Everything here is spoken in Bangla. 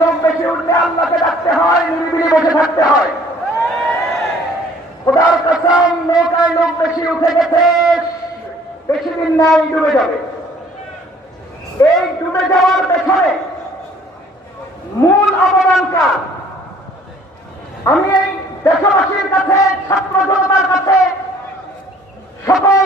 বেশি উঠলে আল্লাহকে ডাকতে হয়, নিরিবিলি বসে থাকতে হয়। খোদার কসম, নৌকায় লোক বেশি উঠে গেছে, বেশি দিন নাই ডুবে যাবে। এই ডুবে যাওয়ার পেছনে মূল অবদানকার আমি এই দেশবাসীর কাছে, ছাত্র জনতার কাছে, সকল